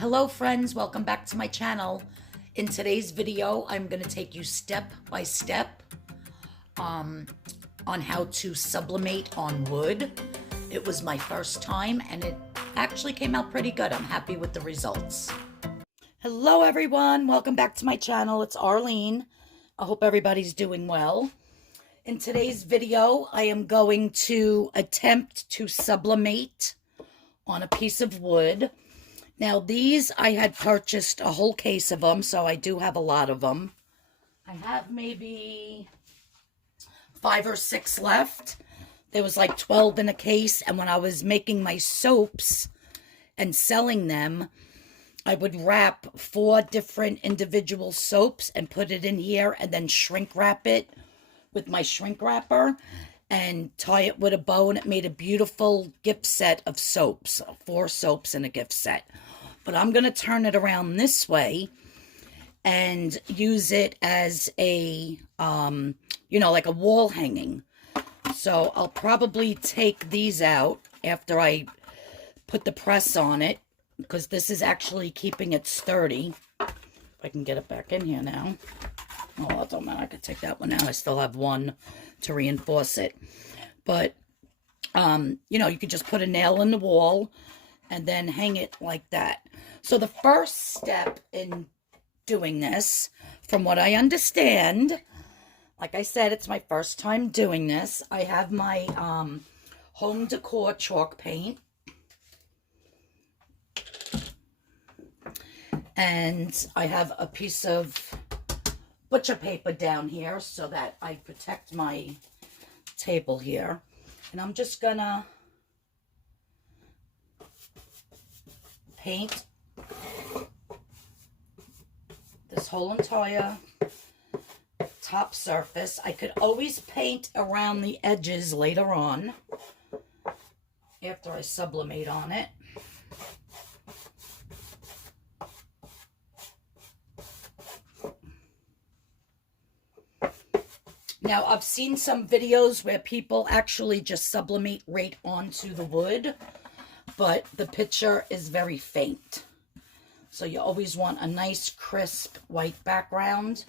Hello friends, welcome back to my channel. In today's video, I'm going to take you step by step on how to sublimate on wood. It was my first time and it actually came out pretty good. I'm happy with the results. Hello everyone, welcome back to my channel. It's Arlene. I hope everybody's doing well. In today's video, I am going to attempt to sublimate on a piece of wood. Now these, I had purchased a whole case of them, so I do have a lot of them. I have maybe 5 or 6 left. There was like 12 in a case, and when I was making my soaps and selling them, I would wrap 4 different individual soaps and put it in here and then shrink wrap it with my shrink wrapper and tie it with a bow, and it made a beautiful gift set of soaps, 4 soaps in a gift set. But I'm going to turn it around this way and use it as a, like a wall hanging. So I'll probably take these out after I put the press on it, because this is actually keeping it sturdy. If I can get it back in here now. Oh, that don't matter. I could take that one out. I still have one to reinforce it. But, you could just put a nail in the wall and then hang it like that. So the first step in doing this, from what I understand, like I said, it's my first time doing this. I have my home decor chalk paint. And I have a piece of butcher paper down here so that I protect my table here. And I'm just gonna paint this whole entire top surface. I could always paint around the edges later on after I sublimate on it. Now, I've seen some videos where people actually just sublimate right onto the wood, but the picture is very faint. So you always want a nice crisp white background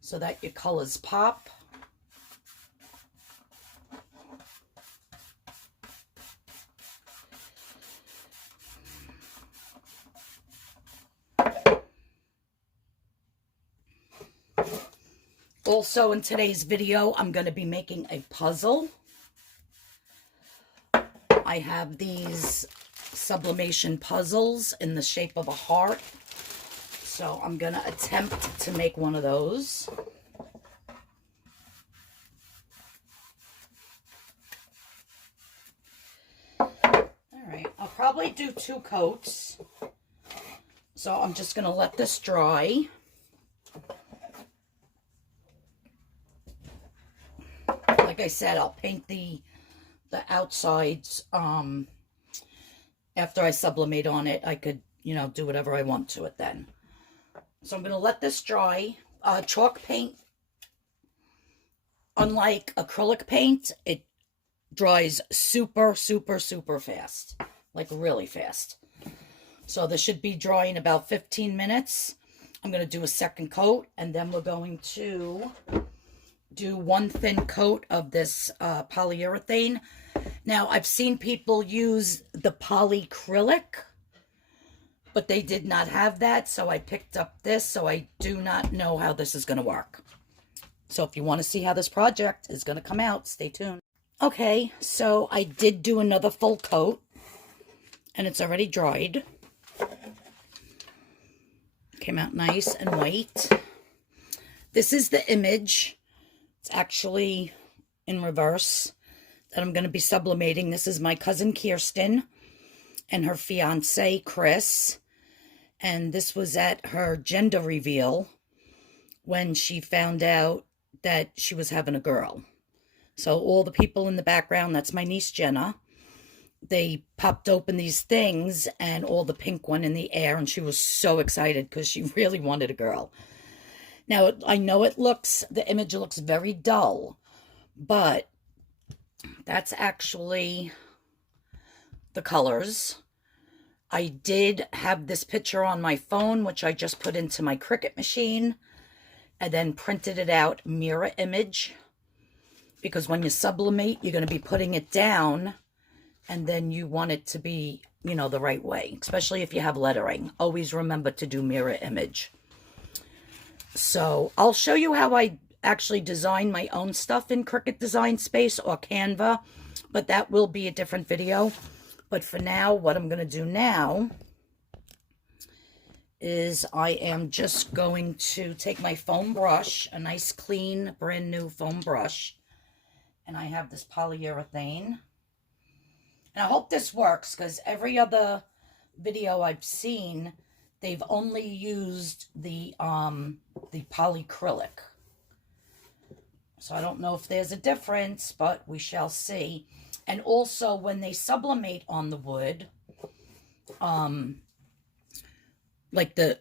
so that your colors pop. Also, in today's video, I'm going to be making a puzzle. I have these sublimation puzzles in the shape of a heart. So I'm going to attempt to make one of those. All right, I'll probably do 2 coats. So I'm just going to let this dry. Like I said, I'll paint the outsides after I sublimate on it. I could, do whatever I want to it then. So I'm going to let this dry. Chalk paint, unlike acrylic paint, it dries super, super, super fast. Like really fast. So this should be drying about 15 minutes. I'm going to do a second coat, and then we're going to do 1 thin coat of this polyurethane. Now, I've seen people use the PolyCrylic, but they did not have that, so I picked up this, so I do not know how this is going to work. So if you want to see how this project is going to come out, stay tuned. Okay, so I did do another full coat, and it's already dried. Came out nice and white. This is the image. It's actually in reverse that I'm going to be sublimating. This is my cousin Kirsten and her fiance Chris. And this was at her gender reveal when she found out that she was having a girl. So all the people in the background, that's my niece Jenna. They popped open these things and all the pink went in the air, and she was so excited because she really wanted a girl. Now, I know the image looks very dull, but that's actually the colors. I did have this picture on my phone, which I just put into my Cricut machine and then printed it out mirror image, because when you sublimate, you're going to be putting it down and then you want it to be, you know, the right way, especially if you have lettering. Always remember to do mirror image. So I'll show you how I actually design my own stuff in Cricut Design Space or Canva, but that will be a different video. But for now, what I'm going to do now is I am just going to take my foam brush, a nice clean brand new foam brush, and I have this polyurethane. And I hope this works, because every other video I've seen, they've only used the PolyCrylic. So I don't know if there's a difference, but we shall see. And also, when they sublimate on the wood, like the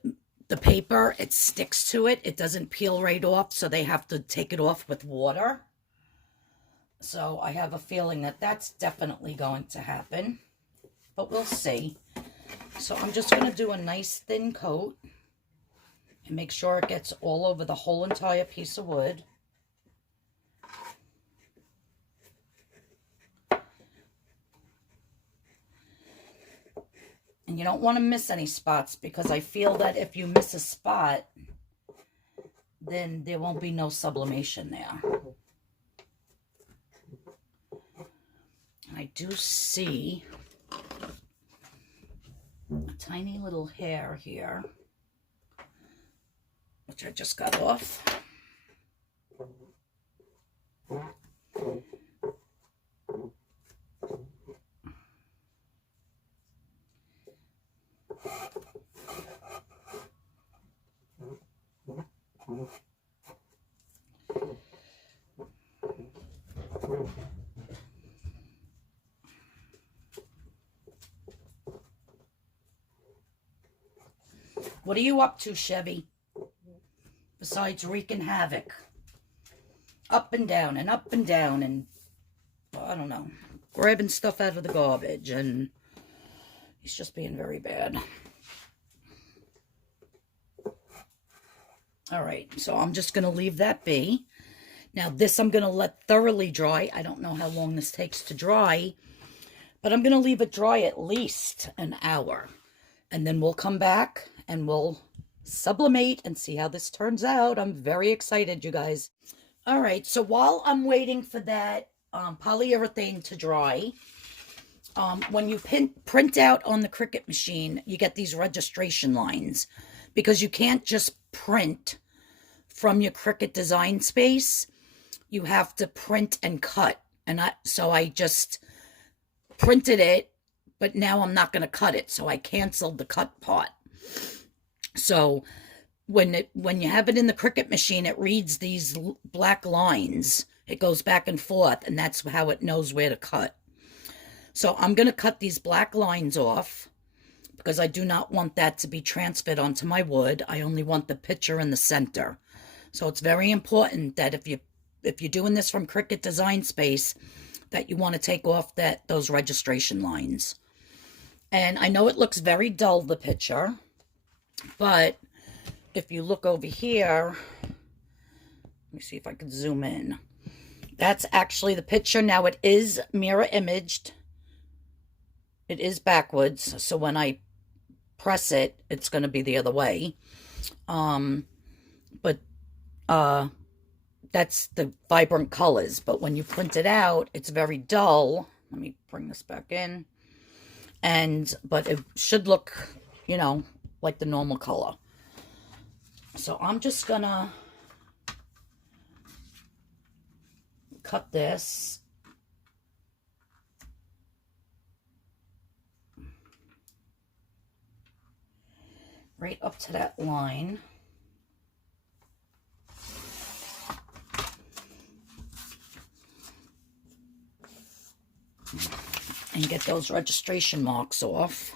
paper, it sticks to it. It doesn't peel right off, so they have to take it off with water. So I have a feeling that that's definitely going to happen, but we'll see. So I'm just going to do a nice thin coat and make sure it gets all over the whole entire piece of wood. And you don't want to miss any spots, because I feel that if you miss a spot, then there won't be no sublimation there. I do see a tiny little hair here, which I just got off. What are you up to, Chevy? Besides wreaking havoc. Up and down and up and down and, I don't know, grabbing stuff out of the garbage, and he's just being very bad. All right, so I'm just going to leave that be. Now this I'm going to let thoroughly dry. I don't know how long this takes to dry, but I'm going to leave it dry at least an hour. And then we'll come back and we'll sublimate and see how this turns out. I'm very excited, you guys. All right, so while I'm waiting for that polyurethane to dry, when you print out on the Cricut machine, you get these registration lines, because you can't just print from your Cricut Design Space. You have to print and cut. And so I just printed it, but now I'm not going to cut it, so I canceled the cut part. So when you have it in the Cricut machine, it reads these black lines. It goes back and forth, and that's how it knows where to cut. So I'm going to cut these black lines off, because I do not want that to be transferred onto my wood. I only want the picture in the center. So it's very important that if you're doing this from Cricut Design Space, that you want to take off those registration lines. And I know it looks very dull, the picture, but if you look over here, let me see if I can zoom in. That's actually the picture. Now it is mirror imaged. It is backwards, so when I press it, it's going to be the other way. But that's the vibrant colors. But when you print it out, it's very dull. Let me bring this back in. But it should look, you know, like the normal color. So I'm just gonna cut this. Right up to that line. And get those registration marks off.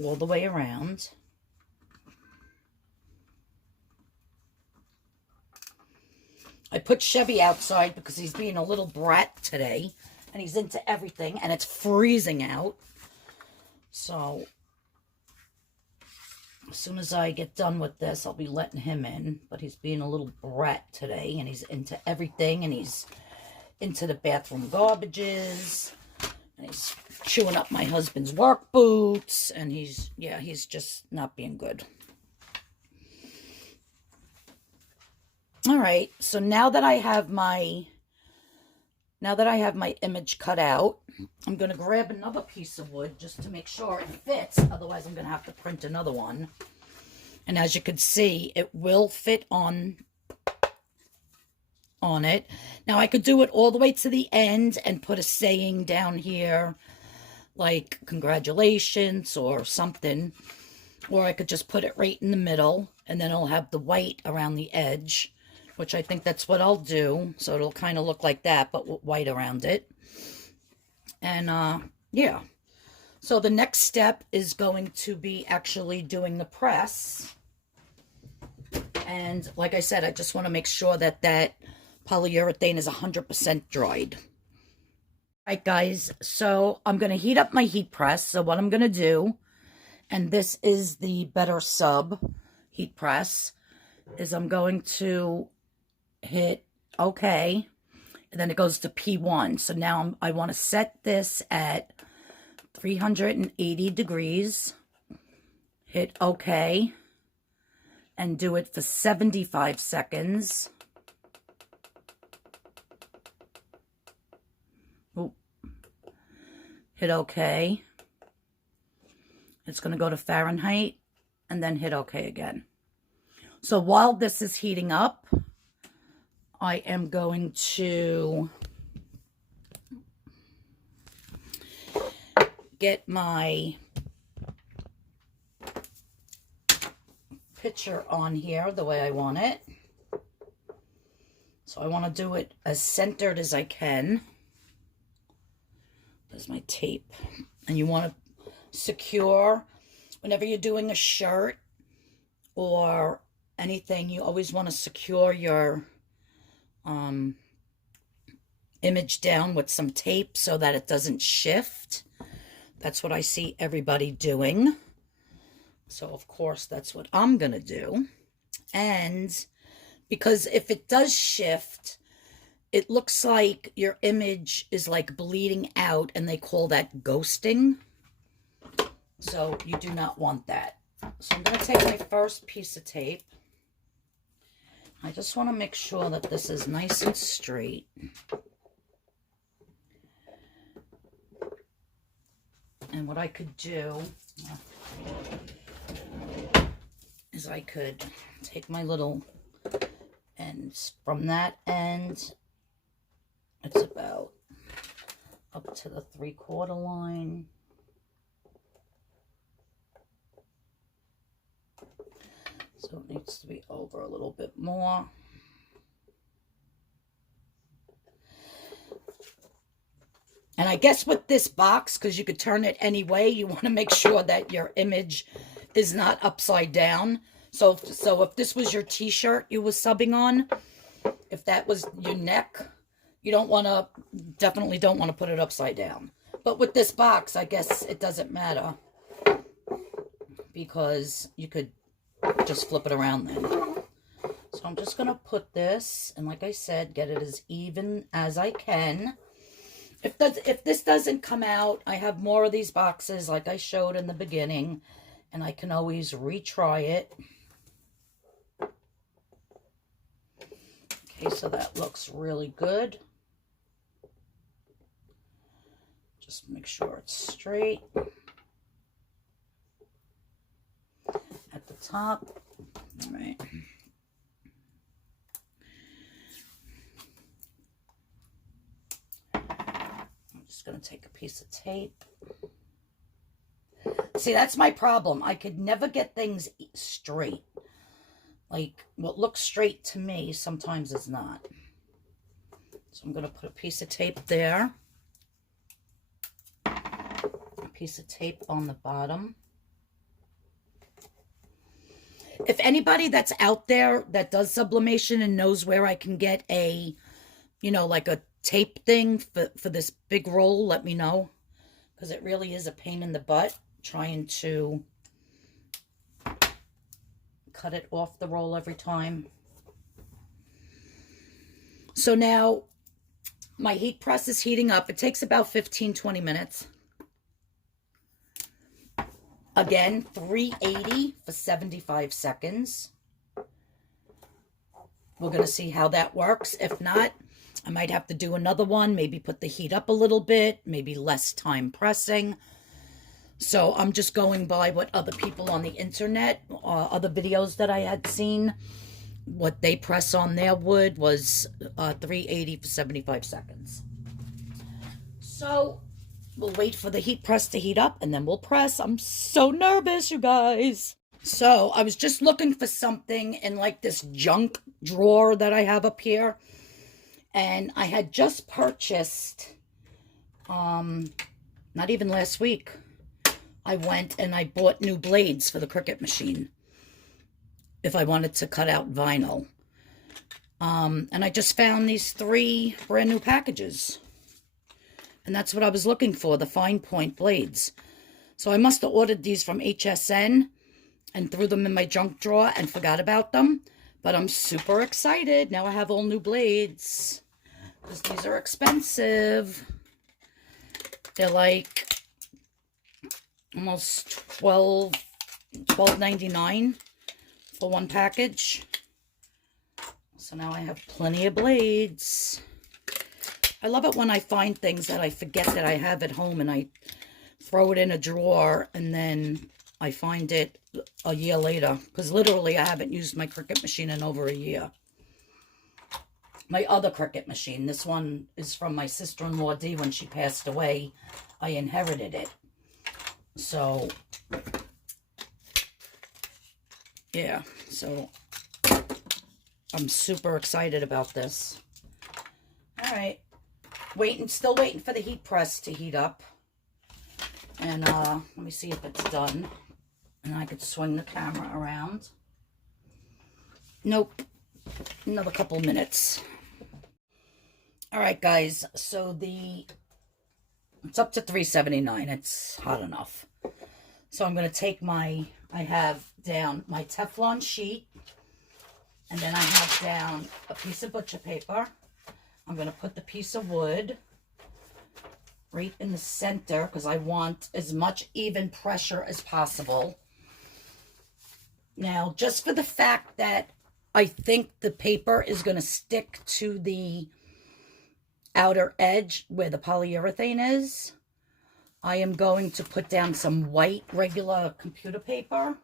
All the way around. put Chevy outside because he's being a little brat today. And he's into everything. And it's freezing out. So, as soon as I get done with this, I'll be letting him in. But he's being a little brat today. And he's into everything. And he's into the bathroom garbages. And he's chewing up my husband's work boots. And he's just not being good. All right, so now that I have my image cut out, I'm going to grab another piece of wood just to make sure it fits. Otherwise, I'm going to have to print another one. And as you can see, it will fit on it. Now, I could do it all the way to the end and put a saying down here, like congratulations or something. Or I could just put it right in the middle, and then I'll have the white around the edge, which I think that's what I'll do. So it'll kind of look like that, but with white around it. And, yeah. So the next step is going to be actually doing the press. And like I said, I just want to make sure that that polyurethane is 100% dried. All right, guys. So I'm going to heat up my heat press. So what I'm going to do, and this is the Better Sub heat press, is I'm going to hit OK, and then it goes to P1. So now I want to set this at 380 degrees, hit OK, and do it for 75 seconds. Ooh. Hit OK. It's going to go to Fahrenheit, and then hit OK again. So while this is heating up, I am going to get my picture on here the way I want it. So I want to do it as centered as I can. There's my tape. And you want to secure, whenever you're doing a shirt or anything, you always want to secure your image down with some tape so that it doesn't shift. That's what I see everybody doing. So, of course, that's what I'm going to do. And because if it does shift, it looks like your image is like bleeding out, and they call that ghosting. So you do not want that. So I'm going to take my first piece of tape. I just want to make sure that this is nice and straight. And what I could do is I could take my little ends from that end. It's about up to the 3/4 line. So it needs to be over a little bit more. And I guess with this box, because you could turn it any way, you want to make sure that your image is not upside down. So if this was your t-shirt you were subbing on, if that was your neck, you definitely don't want to put it upside down. But with this box, I guess it doesn't matter, because you could just flip it around then. So I'm just going to put this, and like I said, get it as even as I can. If this doesn't come out, I have more of these boxes like I showed in the beginning, and I can always retry it. Okay, so that looks really good. Just make sure it's straight at the top. All right. I'm just going to take a piece of tape. See, that's my problem. I could never get things straight. Like, what looks straight to me sometimes is not. So I'm going to put a piece of tape there. A piece of tape on the bottom. If anybody that's out there that does sublimation and knows where I can get a, you know, like a tape thing for this big roll, let me know. Because it really is a pain in the butt trying to cut it off the roll every time. So now my heat press is heating up. It takes about 15-20 minutes. Again, 380 for 75 seconds. We're going to see how that works. If not, I might have to do another one, maybe put the heat up a little bit, maybe less time pressing. So I'm just going by what other people on the internet, other videos that I had seen, what they press on their wood was 380 for 75 seconds. So we'll wait for the heat press to heat up and then we'll press. I'm so nervous, you guys. So I was just looking for something in like this junk drawer that I have up here. And I had just purchased, not even last week, I went and I bought new blades for the Cricut machine if I wanted to cut out vinyl. And I just found these 3 brand new packages. And that's what I was looking for, the fine point blades. So I must have ordered these from HSN and threw them in my junk drawer and forgot about them. But I'm super excited. Now I have all new blades. Because these are expensive. They're like almost $12.99 for one package. So now I have plenty of blades. I love it when I find things that I forget that I have at home and I throw it in a drawer and then I find it a year later. Because literally I haven't used my Cricut machine in over a year. My other Cricut machine. This one is from my sister-in-law Dee. When she passed away, I inherited it. So, yeah. So, I'm super excited about this. All right. Still waiting for the heat press to heat up. And let me see if it's done. And I could swing the camera around. Nope. Another couple minutes. All right, guys. So it's up to 379. It's hot enough. So I'm going to take I have down my Teflon sheet. And then I have down a piece of butcher paper. I'm going to put the piece of wood right in the center because I want as much even pressure as possible. Now, just for the fact that I think the paper is going to stick to the outer edge where the polyurethane is, I am going to put down some white regular computer paper.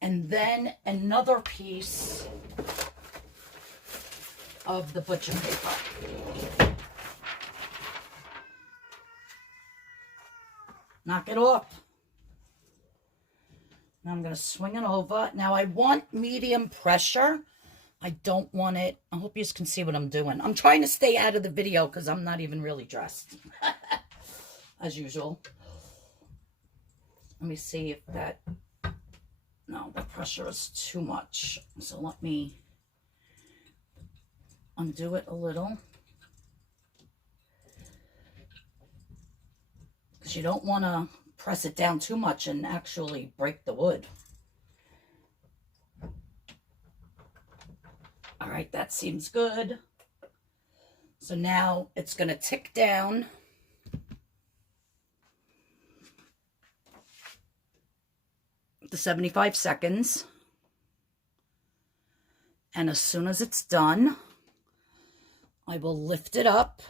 And then another piece of the butcher paper. Knock it off. Now I'm going to swing it over. Now I want medium pressure. I don't want it. I hope you can see what I'm doing. I'm trying to stay out of the video because I'm not even really dressed. As usual. Let me see if that... No, the pressure is too much. So let me undo it a little. Because you don't want to press it down too much and actually break the wood. All right, that seems good. So now it's going to tick down. The 75 seconds. And as soon as it's done, I will lift it up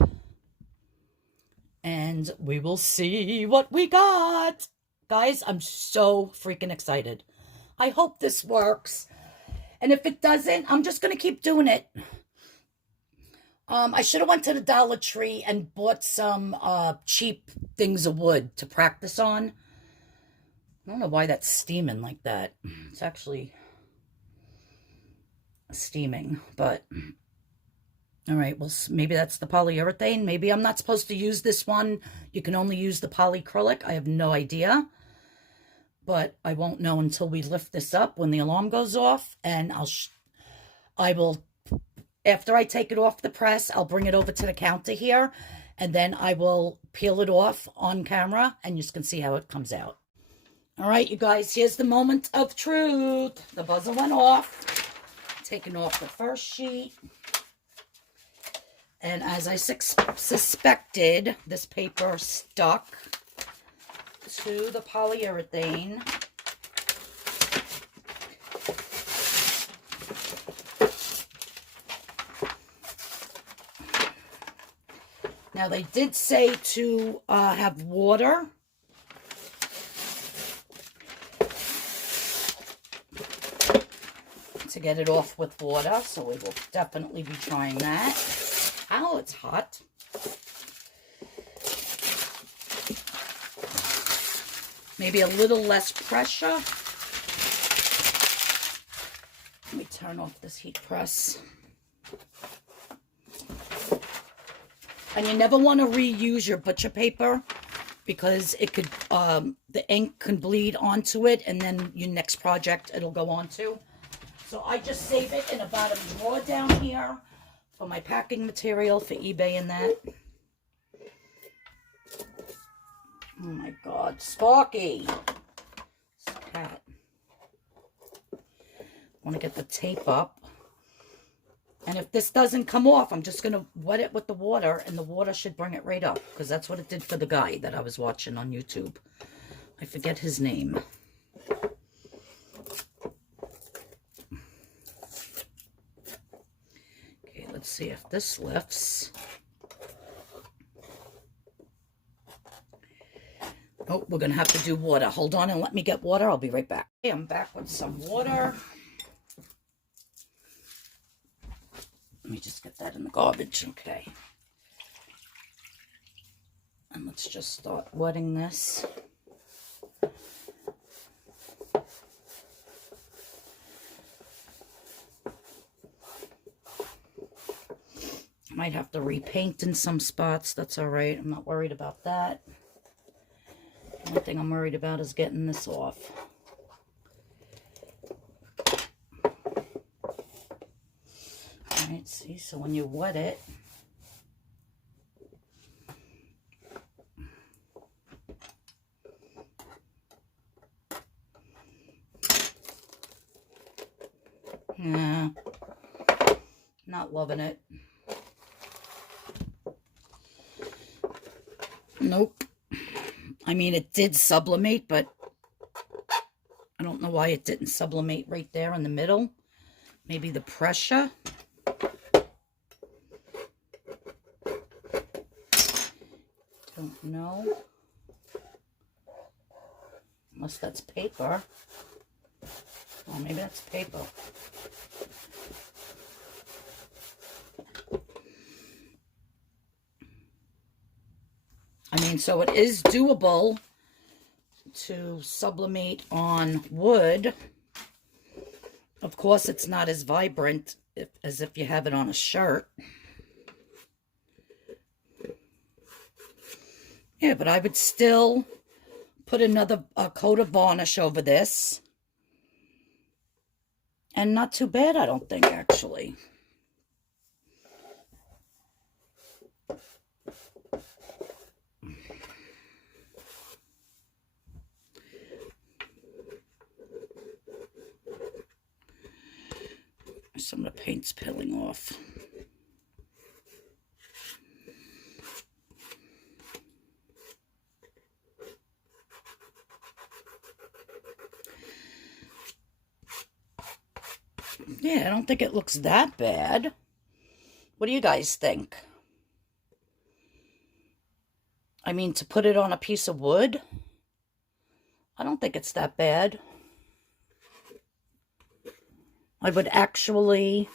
and we will see what we got. Guys, I'm so freaking excited. I hope this works. And if it doesn't, I'm just going to keep doing it. I should have went to the Dollar Tree and bought some cheap things of wood to practice on. I don't know why that's steaming like that. It's actually steaming, but all right, well, maybe that's the polyurethane. Maybe I'm not supposed to use this one. You can only use the PolyCrylic. I have no idea. but I won't know until we lift this up when the alarm goes off. And I will, after I take it off the press, I'll bring it over to the counter here, and then I will peel it off on camera, and you can see how it comes out. All right, you guys, here's the moment of truth. The buzzer went off. Taking off the first sheet. And as I suspected, this paper stuck to the polyurethane. Now, they did say to have water. To get it off with water, so we will definitely be trying that. Ow, it's hot. Maybe a little less pressure. Let me turn off this heat press. And you never want to reuse your butcher paper, because it could, the ink can bleed onto it, and then your next project it'll go onto. So I just save it in a bottom drawer down here for my packing material for eBay and that. Oh my God, Sparky. This cat. I want to get the tape up. And if this doesn't come off, I'm just going to wet it with the water, and the water should bring it right up, because that's what it did for the guy that I was watching on YouTube. I forget his name. Let's see if this lifts. Oh, we're going to have to do water. Hold on and let me get water. I'll be right back. Okay, I'm back with some water. Let me just get that in the garbage. Okay. And let's just start wetting this. Might have to repaint in some spots. That's all right. I'm not worried about that. The only thing I'm worried about is getting this off. All right, see, so when you wet it, yeah, not loving it. Nope. I mean, it did sublimate, but I don't know why it didn't sublimate right there in the middle. Maybe the pressure. Don't know. Unless that's paper. Well, maybe that's paper. I mean, so it is doable to sublimate on wood. Of course, it's not as vibrant as if you have it on a shirt. Yeah, but I would still put another coat of varnish over this. And not too bad, I don't think, actually. Some of the paint's peeling off. Yeah, I don't think it looks that bad. What do you guys think? I mean, to put it on a piece of wood, I don't think it's that bad. I would actually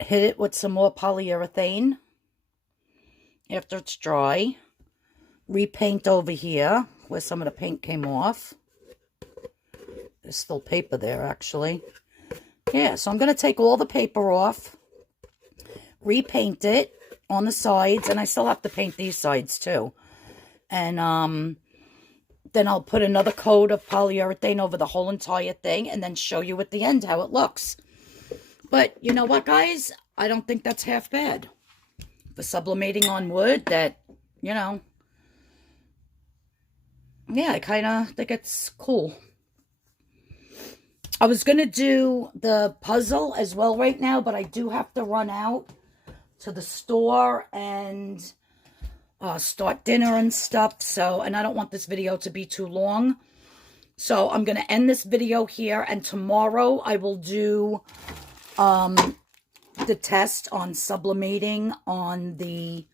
hit it with some more polyurethane after it's dry. Repaint over here where some of the paint came off. There's still paper there, actually. Yeah, so I'm going to take all the paper off, repaint it on the sides, and I still have to paint these sides too. And then I'll put another coat of polyurethane over the whole entire thing and then show you at the end how it looks. But you know what, guys? I don't think that's half bad. For sublimating on wood, that, you know, yeah, I kind of think it's cool. I was going to do the puzzle as well right now, but I do have to run out to the store and start dinner and stuff. So, and I don't want this video to be too long. So I'm going to end this video here, and tomorrow I will do the test on sublimating on the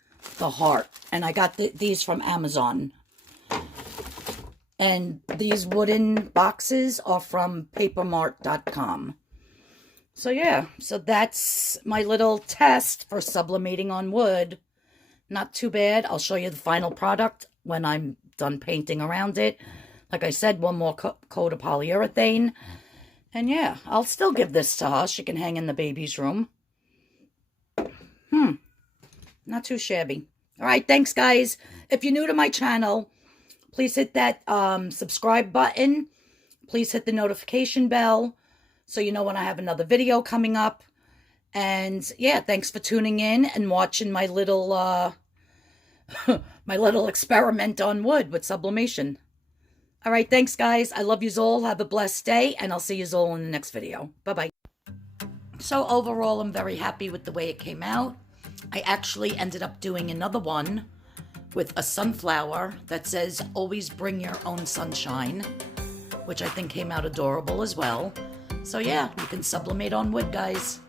heart. And I got these from Amazon. And these wooden boxes are from papermart.com. So yeah, so that's my little test for sublimating on wood. Not too bad. I'll show you the final product when I'm done painting around it. Like I said, one more coat of polyurethane. And yeah, I'll still give this to her. She can hang in the baby's room. Not too shabby. All right, thanks, guys. If you're new to my channel, please hit that subscribe button. Please hit the notification bell so you know when I have another video coming up. And yeah, thanks for tuning in and watching my little my little experiment on wood with sublimation. All right, thanks, guys. I love you all. Have a blessed day, and I'll see you all in the next video. Bye-bye. So overall, I'm very happy with the way it came out. I actually ended up doing another one with a sunflower that says, "Always bring your own sunshine," which I think came out adorable as well. So yeah, you can sublimate on wood, guys.